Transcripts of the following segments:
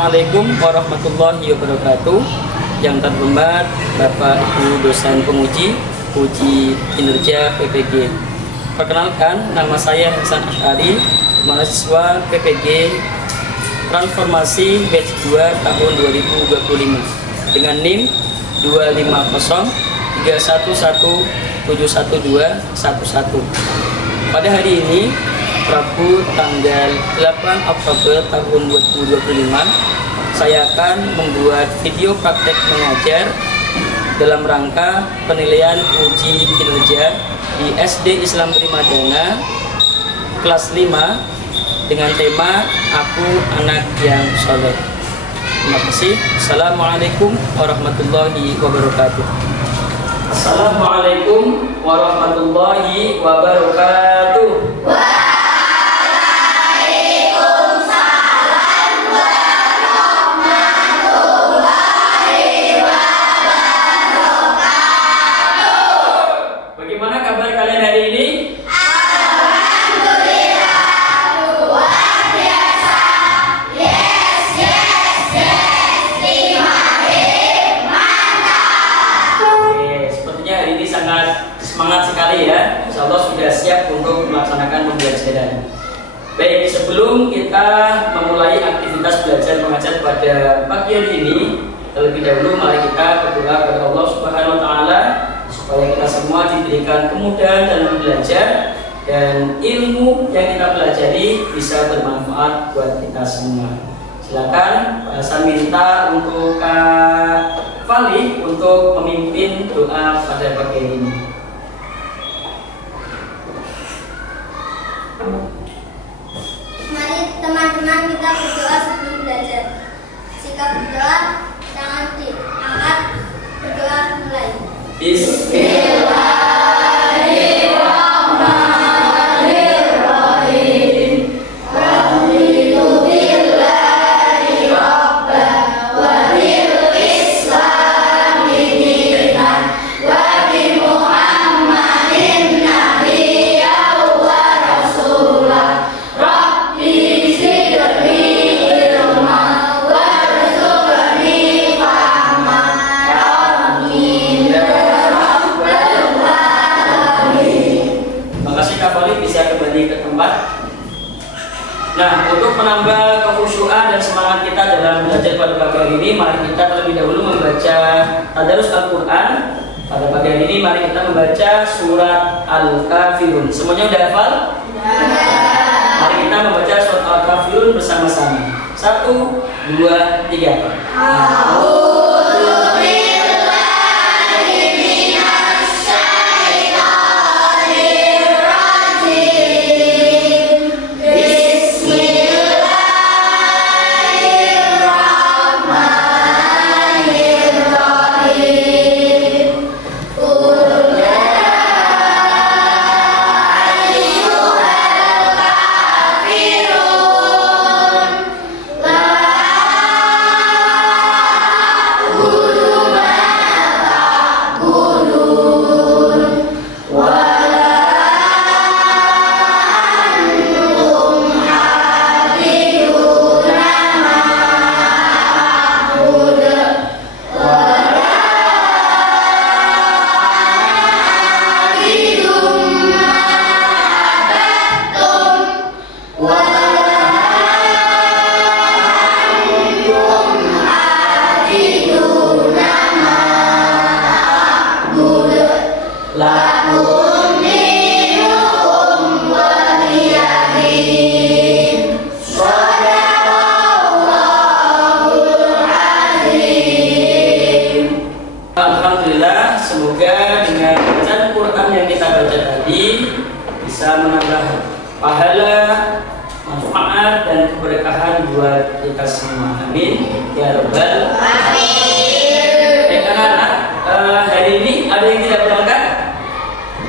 Assalamualaikum warahmatullahi wabarakatuh. Yang terhormat Bapak Ibu dosen penguji uji kinerja PPG. Perkenalkan, nama saya Hasan Asyari, mahasiswa PPG Transformasi Batch 2 tahun 2025 dengan NIM 25031171211. Pada hari ini, Rabu tanggal 8 Oktober tahun 2025, saya akan membuat video praktek mengajar dalam rangka penilaian uji kinerja di SD Islam Primadana kelas 5 dengan tema Aku Anak yang Soleh. Terima kasih. Assalamualaikum warahmatullahi wabarakatuh. Assalamualaikum warahmatullahi wabarakatuh. Bagaimana kabar kalian hari ini? Alhamdulillah, luar biasa. Yes, mantap. Oke, sepertinya hari ini sangat semangat sekali ya. Insya Allah sudah siap untuk melaksanakan pembelajaran. Baik, sebelum kita memulai aktivitas belajar mengajar pada pagi hari ini, terlebih dahulu mari kita berdoa kepada Allah Subhanahu wa Ta'ala supaya kita semua diberikan kemudahan dalam belajar dan ilmu yang kita pelajari bisa bermanfaat buat kita semua. Silakan saya minta untuk Kak Fali untuk memimpin doa pada pagi ini. Mari teman-teman kita berdoa sebelum belajar. Sikap berdoa, tangan diangkat, berdoa mulai. Bismillahirrahmanirrahim. Raditu billahi rabba wa bil islami dinan wa bi Muhammadin nabiyyan wa rasulah. Rabbi zidni ilma warzuqni fahma. Amin ya rabbal alamin. Terima kasih Kak Fali, bisa kembali ke tempat. Nah, untuk menambah kekhusyuan dan semangat kita dalam belajar pada pagi hari ini, mari kita terlebih dahulu membaca Tadarus Al-Quran. Pada pagi hari ini, mari kita membaca surat Al-Kafirun. Semuanya udah hafal? Mari kita membaca surat Al-Kafirun bersama-sama. 1, 2, 3. A'udzu billahi minasy syaithanir rajim. Bismillahirrahmanirrahim. Qul ya ayyuhal kafirun la a'budu ma ta'budun wa la antum abiduna ma a'budu wa la abidum ma abattum wa la antum abiduna ma a'budu lakum dinukum waliyadin. Shadaqallahul azim. Alhamdulillah, semoga dengan bacaan Quran yang kita baca tadi bisa menambah pahala, manfaat dan keberkahan buat kita semua. Amin ya rabbal alamin. Baik anak-anak, hari ini ada yang tidak berangkat?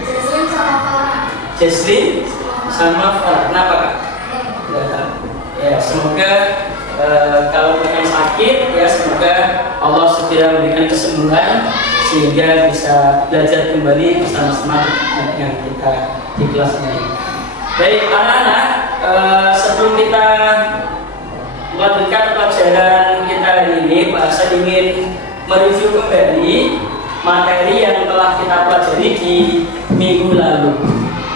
Jaslin sama Farah. Jesslyn sama Farah. Kenapa Kak? Ya, semoga kalau yang sakit ya semoga Allah segera memberikan kesembuhan sehingga bisa belajar kembali bersama-sama dengan kita di kelas ini. Baik anak-anak, sebelum kita melanjutkan pelajaran kita hari ini, bahasa ingin mereview kembali materi yang telah kita pelajari di minggu lalu.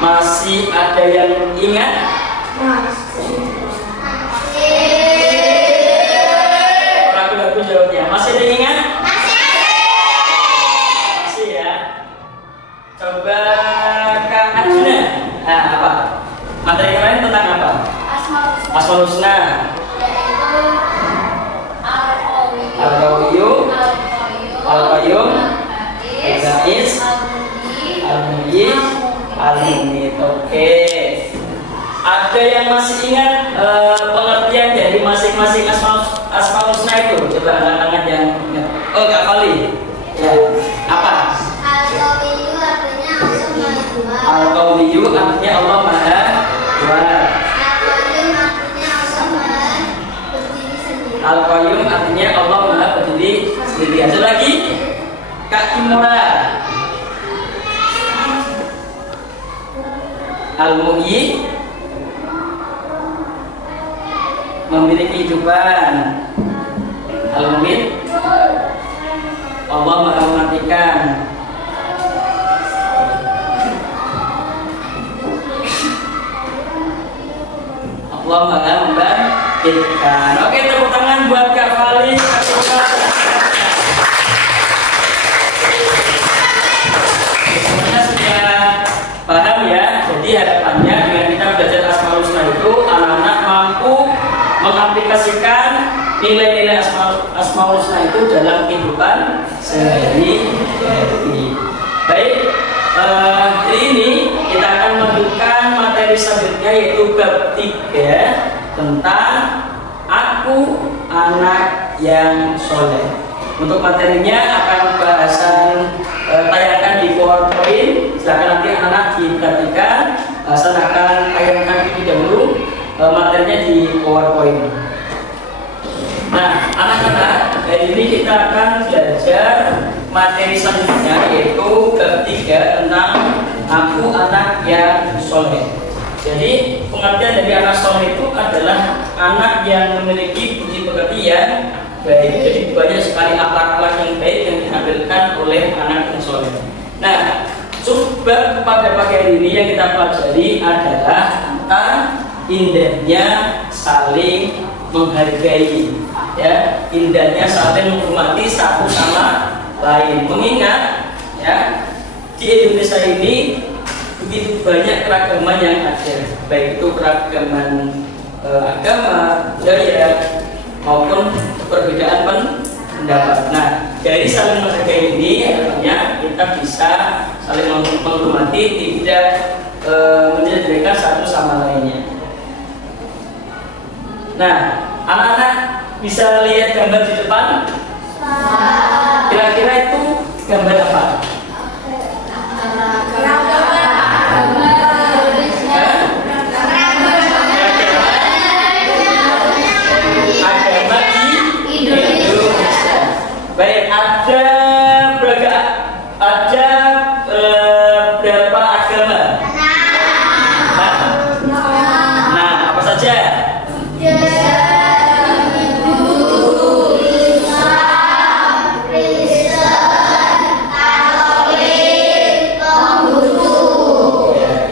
Masih ada yang ingat? Ragu-ragu jawabnya. Masih ada yang ingat? Masih ya. Coba Kak Ajuna. Nah, apa? Materi kemarin tentang apa? Asmaul Husna. Al-Qayyum, Al-Qayyum, Al-Ba'is, Al-Muhyi, Al-Mumit. Oke. Ada yang masih ingat pengertian dari masing-masing Asmaul Husna itu? Coba angkat yang ingat. Oh, Kak Fali. Ya. Apa? Al-Qawiyyu artinya Allah Maha Kuat. Al-Qawiyyu artinya Allah Maha Kuat. Al-Qayyum artinya Allah Maha Berdiri sendiri. Ada lagi? Kak Kimura. Al-Muhyi memiliki kehidupan. Al-Mumit Allah Maha mematikan. Allah Maha membangkitkan. Oke, tepuk tangan buat Kak Fali. Semuanya sudah paham ya. Jadi harapannya dengan kita belajar Asmaul Husna itu anak-anak mampu mengaplikasikan nilai-nilai Asmaul Husna itu dalam kehidupan sehari-hari. Baik, hari ini kita akan melanjutkan materi selanjutnya yaitu bab 3 tentang aku anak yang soleh. Untuk materinya akan bahasan tayangkan di PowerPoint. Silakan nanti anak-anak diperhatikan. Bahasan akan tayangkan terlebih dahulu materinya di PowerPoint. Nah, anak-anak, hari ini kita akan belajar materi selanjutnya yaitu bab 3 tentang aku anak yang soleh. Jadi pengertian dari anak soleh itu adalah anak yang memiliki budi pekerti yang baik. Jadi banyak sekali akhlak-akhlak yang baik yang ditampilkan oleh anak yang soleh. Nah, subbab pada pagi hari ini yang kita pelajari adalah tentang indahnya saling menghargai, ya, indahnya saling menghormati satu sama lain. Mengingat, ya, di Indonesia ini begitu banyak keragaman yang ada, baik itu keragaman agama, budaya maupun perbedaan pendapat. Nah, dari saling menghargai ini artinya kita bisa saling menghormati, tidak menjadikan satu sama lainnya. Nah, anak-anak bisa lihat gambar di depan? Kira-kira itu gambar apa? Baik, ada berapa agama? Nah, apa saja?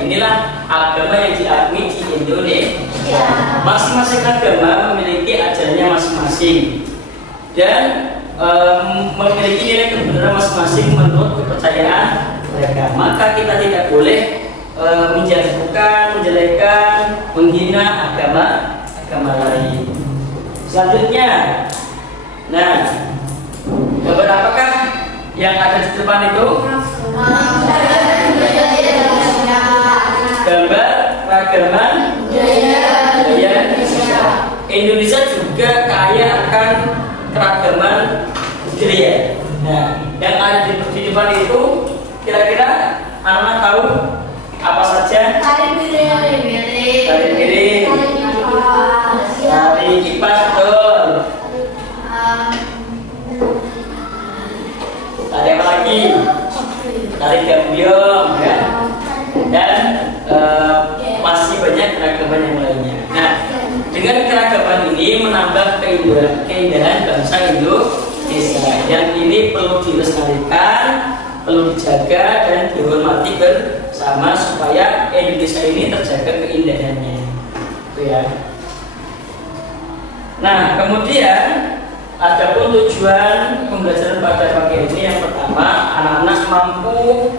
Inilah agama yang diakui di Indonesia. Masing-masing agama memiliki ajarannya masing-masing dan memiliki nilai kebenaran masing-masing menurut kepercayaan mereka. Maka kita tidak boleh menjatuhkan, menjelekkan, menghina agama lain. Selanjutnya, nah, gambar apakah yang ada di depan itu? Gambar ragaman budaya Indonesia juga kaya akan keragaman budaya. Nah, yang ada di depan itu kira-kira anak tahu apa saja? Tari piring, tari kipas, betul. Tari apa lagi? Tari gambyong, ya. Dan masih banyak keragaman yang lainnya. Nah, dengan keragaman ini menambah keindahan bangsa Indonesia. Yang ini perlu dilestarikan, perlu dijaga dan dihormati bersama supaya Indonesia ini terjaga keindahannya. Itu ya. Nah, kemudian adapun tujuan pembelajaran pada pagi ini yang pertama, anak-anak mampu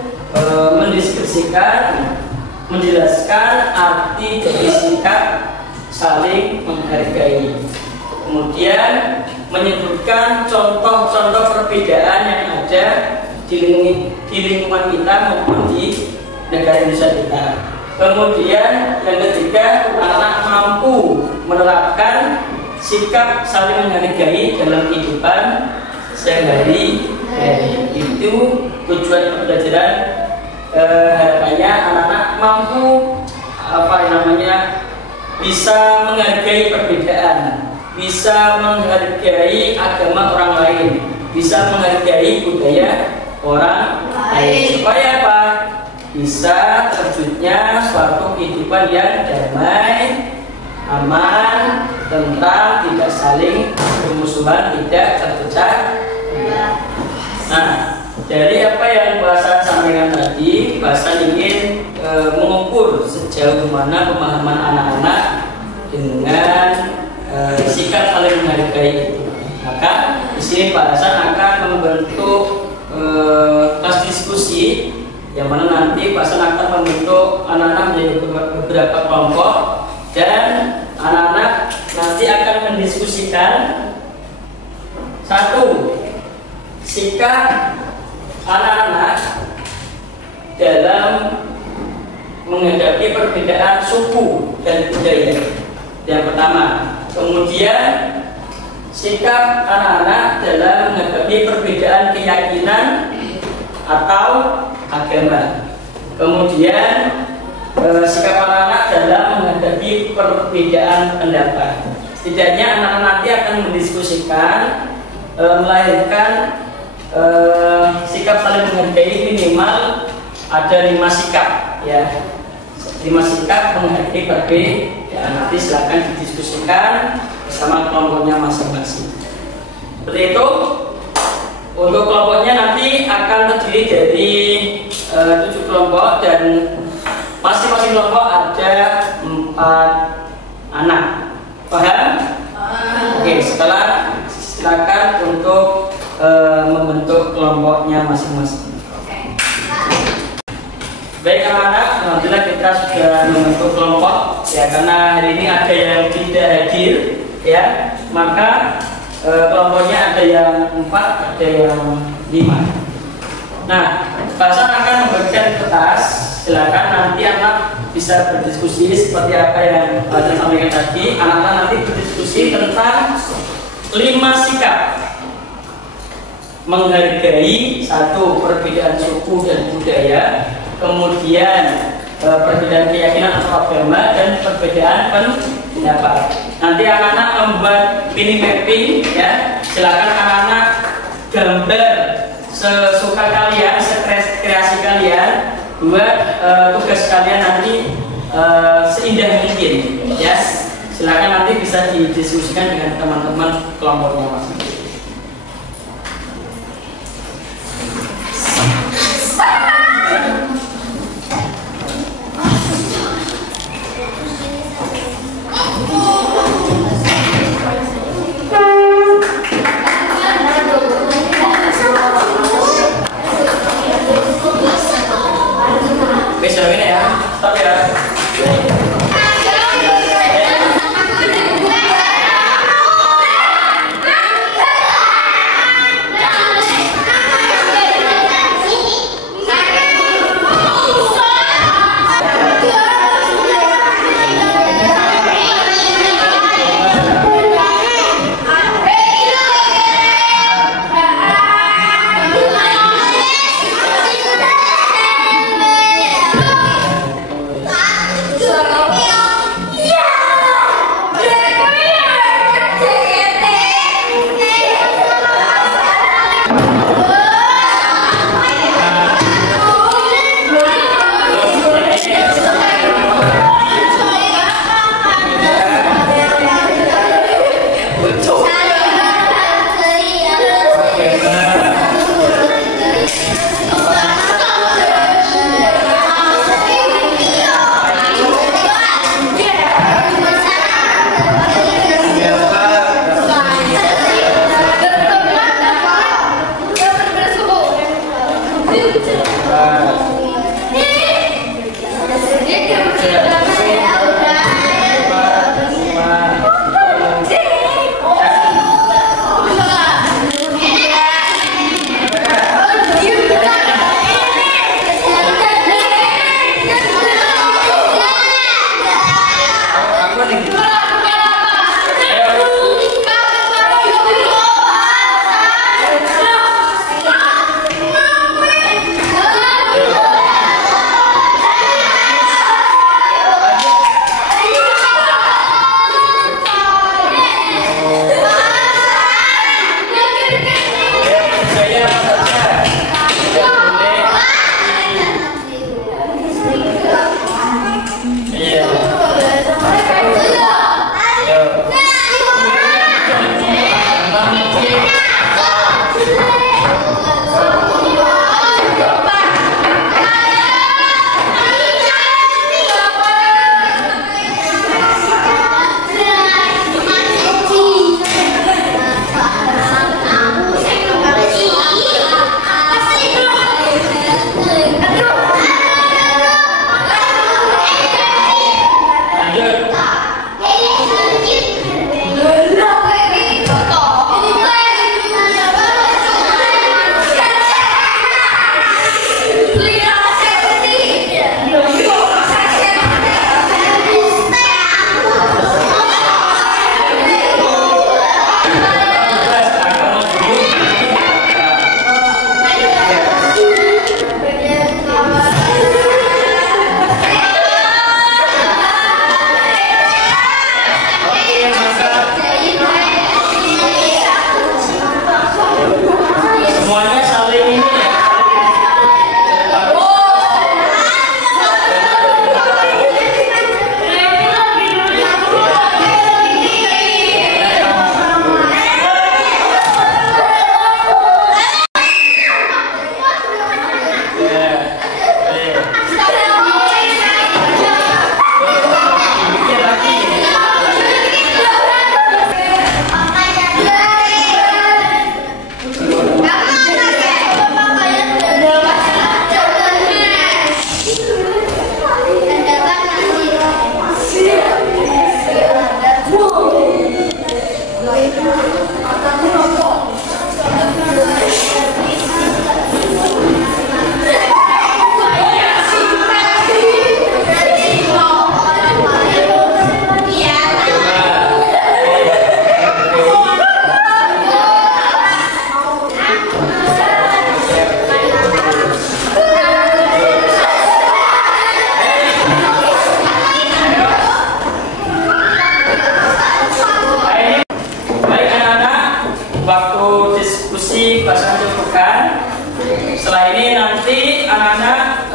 mendeskripsikan, menjelaskan arti dari sikap saling menghargai. Kemudian menyebutkan contoh-contoh perbedaan yang ada di lingkungan kita maupun di negara Indonesia kita. Kemudian yang ketiga, anak mampu menerapkan sikap saling menghargai dalam kehidupan sehari-hari. Itu tujuan pembelajaran. Harapannya anak-anak mampu bisa menghargai perbedaan, bisa menghargai agama orang lain, bisa menghargai budaya orang lain, supaya apa? Bisa terwujudnya suatu kehidupan yang damai, aman, tentram, tidak saling bermusuhan, tidak terpecah. Nah, dari apa yang bahasa sampaikan tadi, bahasa ingin mengukur sejauh mana pemahaman anak-anak dengan sikap saling menghargai itu. Maka di sini bahasa akan membentuk kelas diskusi, yang mana nanti bahasa akan membentuk anak-anak menjadi beberapa kelompok, dan anak-anak nanti akan mendiskusikan satu, sikap anak-anak dalam menghadapi perbedaan suku dan budaya. Yang pertama. Kemudian sikap anak-anak dalam menghadapi perbedaan keyakinan atau agama. Kemudian sikap anak-anak dalam menghadapi perbedaan pendapat. Setidaknya anak-anak nanti akan mendiskusikan, melahirkan sikap saling menghargai minimal ada 5 sikap, ya, 5 sikap menghargai perbedaan. Nanti silakan didiskusikan bersama kelompoknya masing-masing. Seperti itu. Untuk kelompoknya nanti akan terdiri dari 7 kelompok dan masing-masing kelompok ada 4 anak. Paham? Oke, silakan untuk membentuk kelompoknya masing-masing. Baik anak-anak, alhamdulillah kita sudah membentuk kelompok, ya, karena hari ini ada yang tidak hadir, ya, maka kelompoknya ada yang 4, ada yang 5. Nah, bahasa akan membagikan kertas. Silakan nanti anak bisa berdiskusi seperti apa yang saya sampaikan tadi. Anak-anak nanti berdiskusi tentang 5 sikap menghargai, satu, perbedaan suku dan budaya, kemudian perbedaan keyakinan atau agama, dan perbedaan pendapat. Nanti anak-anak membuat mini mapping, ya. Silakan anak-anak gambar sesuka kalian, sekreasi kalian, buat tugas kalian nanti seindah mungkin, ya. Silakan nanti bisa didiskusikan dengan teman-teman kelompoknya masing-masing. Besok ini ya, stop ya.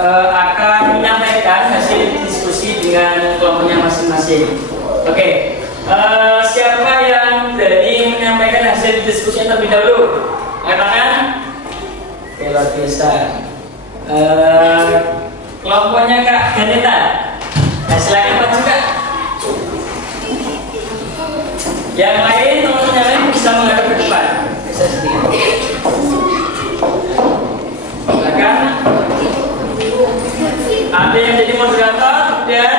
akan menyampaikan hasil diskusi dengan kelompoknya masing-masing. Oke, siapa yang berani menyampaikan hasil diskusi terlebih dahulu? Angkat. Oke, luar biasa. Kelompoknya Kak Ganeta. Nah, silakan Pak juga. Yang lain, teman-teman yang lain bisa menghadap ke depan. Bisa sedikit. Silakan. Ada yang jadi moderator dan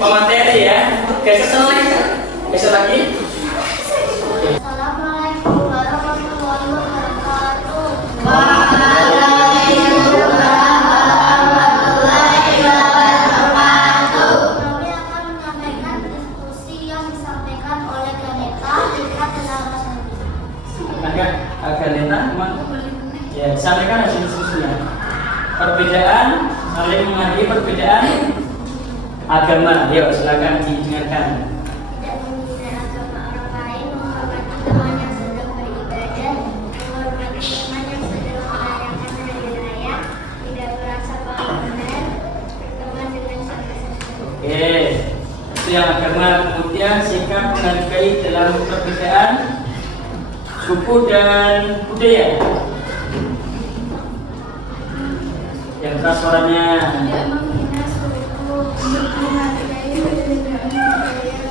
pemateri ya. Geser lagi. Geser lagi. Assalamualaikum warahmatullahi wabarakatuh. Kami akan menyampaikan diskusi yang disampaikan oleh Ganeta tingkat pengawasan. Ganeta, ya, disampaikan hasil diskusinya. Perbedaan, saling menghargai perbedaan agama. Yuk, silakan didengarkan. Tidak menghina agama orang lain, menghormati teman yang sedang beribadah, menghormati teman yang sedang merayakan hari raya, tidak merasa paling benar, berteman dengan siapa-siapa. Oke, itu yang agama. Kemudian sikap menghargai dalam perbedaan suku dan budaya. Yang keras suaranya. Tidak menghina suku, menghargai perbedaan budaya.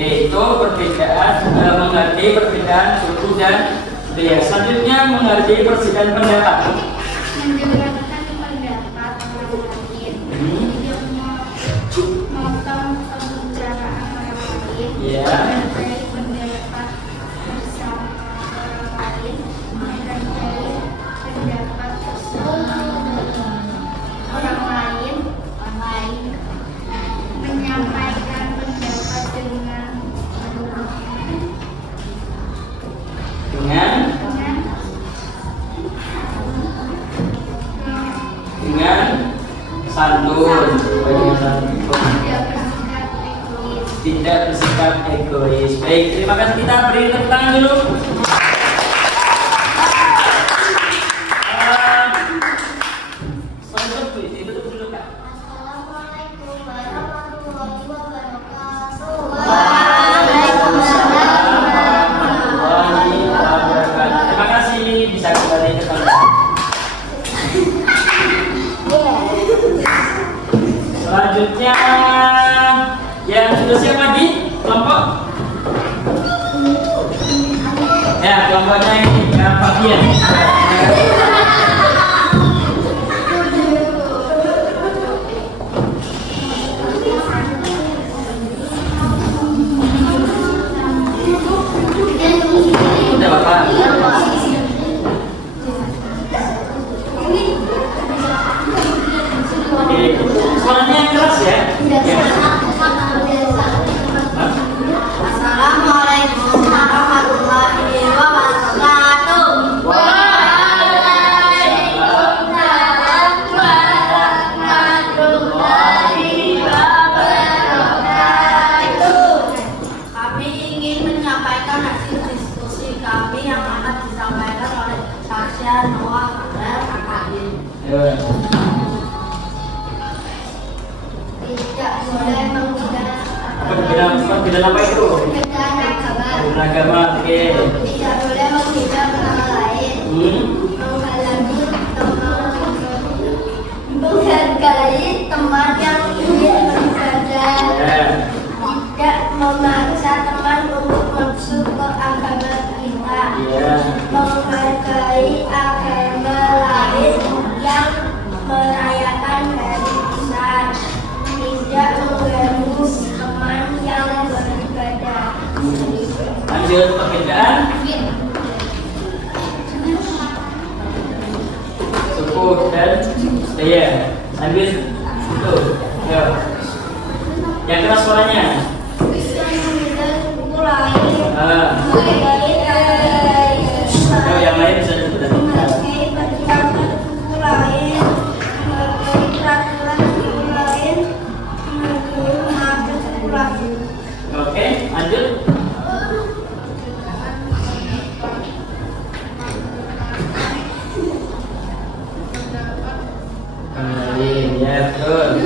Oke, itu perbedaan menghargai perbedaan suku dan budaya. Selanjutnya menghargai perbedaan pendapat. Mendengarkan pendapat orang lain, tidak memotong pembicaraan orang lain, Ya. menghargai pendapat bersama orang lain, menghargai pendapat bersama orang lain, menyampaikan pendapat dengan santun, tidak bersikap egois. Baik, terima kasih, kita beri tepuk tangan dulu. Assalamualaikum warahmatullahi wabarakatuh. Terima kasih, bisa kembali ke tempat. Selanjutnya yang sudah siap lagi kelompok? Ya, kelompoknya ini bagian. Udah Bapak. Oke, suaranya yang keras ya. Assalamualaikum warahmatullahi wabarakatuh. Waalaikumsalam warahmatullahi wabarakatuh. Kami ingin menyampaikan hasil diskusi kami yang akan disampaikan oleh Sasha, Noah, dan Akadin. Tidak boleh menggunakan Perbedaan apa itu? Agama, oke. Tidak boleh menghina orang lain, menghargai teman yang ingin beribadah, tidak memaksa teman untuk masuk ke agama kita, menghargai agama lain yang merayakan hari besar, tidak mengganggu teman yang beribadah. Lanjut perbedaan suku dan budaya. Lanjut tuh, ya. Yang keras suaranya. Yang lain bisa disebut. Oke, lanjut. Ya, betul.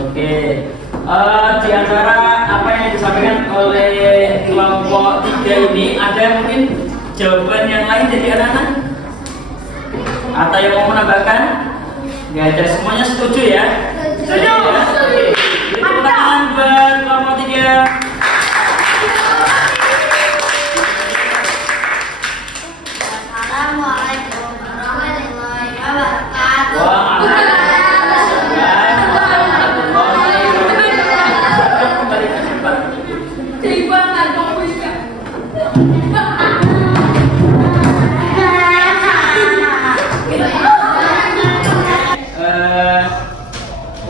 Oke. Di antara apa yang disampaikan oleh kelompok 3 ini, ada yang mungkin jawaban yang lain dari anak-anak? Atau yang mau menambahkan? Nggak ada, semuanya setuju ya? Setuju ya? Oke. Tepuk tangan buat kelompok 3. Assalamualaikum warahmatullahi wabarakatuh.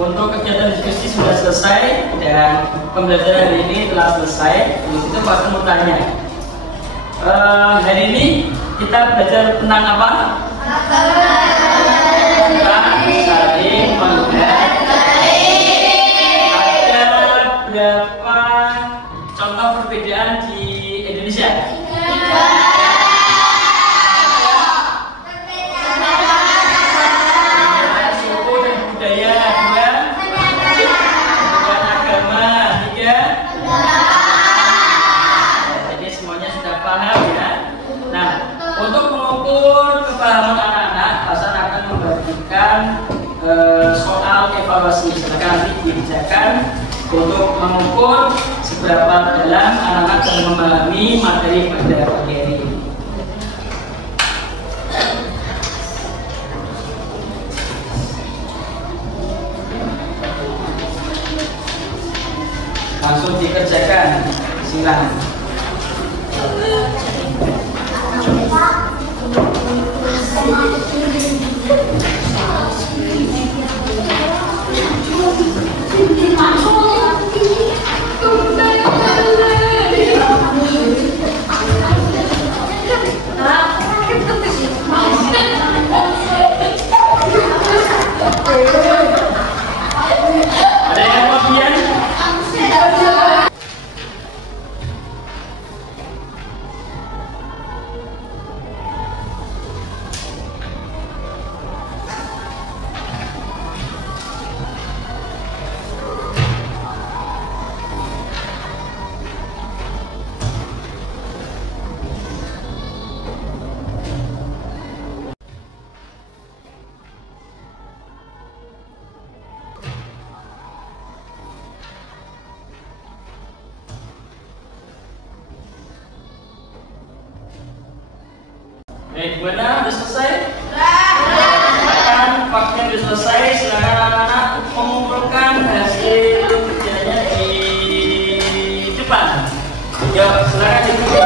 Untuk kegiatan diskusi sudah selesai dan pembelajaran hari ini telah selesai. Untuk itu Pak mau tanya, hari ini kita belajar tentang apa? Tentang saling menghargai. Ada berapa contoh perbedaan di Indonesia? Indonesia? Suku dan budaya. Dua. Perbedaan agama. Tiga. Jadi semuanya sudah paham ya. Nah, untuk mengukur kepahaman anak-anak, Hasan akan membagikan soal evaluasi. Silakan nanti dikerjakan untuk mengukur seberapa dalam anak-anak telah memahami materi pada pagi hari ini. Langsung dikerjakan, silakan. Ada yang kelebihan? Gimana? Udah selesai? Silakan, waktunya udah selesai. Silakan anak-anak mengumpulkan hasil kerjanya di depan. Yuk, silakan dibuka.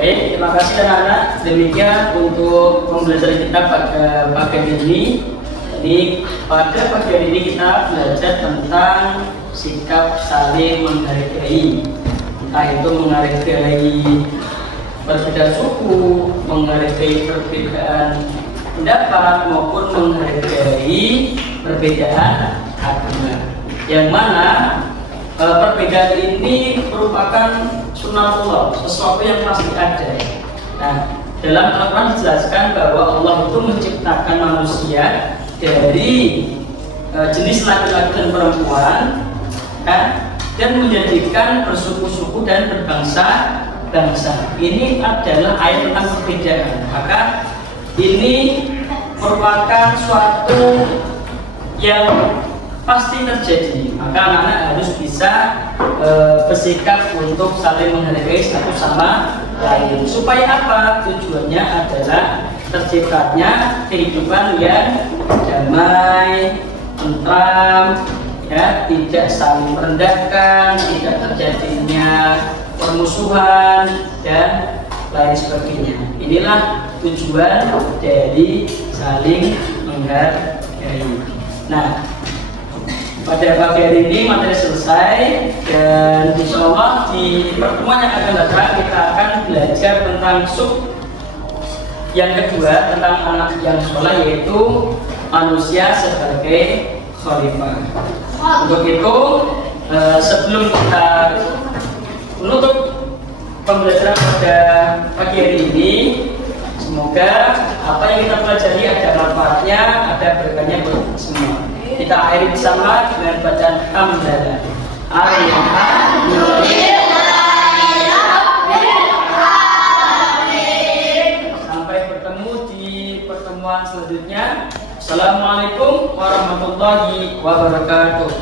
Baik, terima kasih anak-anak. Demikian untuk pembelajaran kita pada pagi ini. Jadi pada pagi hari ini kita belajar tentang sikap saling menghargai. Entah itu menghargai perbedaan suku, menghargai perbedaan pendapat, maupun menghargai perbedaan agama. Yang mana perbedaan ini merupakan sunnatullah, sesuatu yang pasti ada. Nah, dalam Al-Quran dijelaskan bahwa Allah itu menciptakan manusia dari jenis laki-laki dan perempuan, kan, dan menjadikan bersuku-suku dan berbangsa-bangsa. Ini adalah ayat tentang perbedaan. Maka ini merupakan suatu yang pasti terjadi. Maka anak-anak harus bisa bersikap untuk saling menghargai satu sama lain. Supaya apa? Tujuannya adalah terciptanya kehidupan yang damai, tentram, ya, tidak saling merendahkan, tidak terjadinya permusuhan dan lain sebagainya. Inilah tujuan dari saling menghargai. Nah, pada pagi hari ini materi selesai, dan insya Allah di pertemuan yang akan datang kita akan belajar tentang sub yang kedua, tentang anak yang soleh, yaitu manusia sebagai khalifah. Untuk itu sebelum kita menutup pembelajaran pada pagi hari ini, semoga apa yang kita pelajari ada manfaatnya, ada berkahnya buat semua. Kita akhiri bersama dengan bacaan hamdalah. Sampai bertemu di pertemuan selanjutnya. Assalamualaikum warahmatullahi wabarakatuh.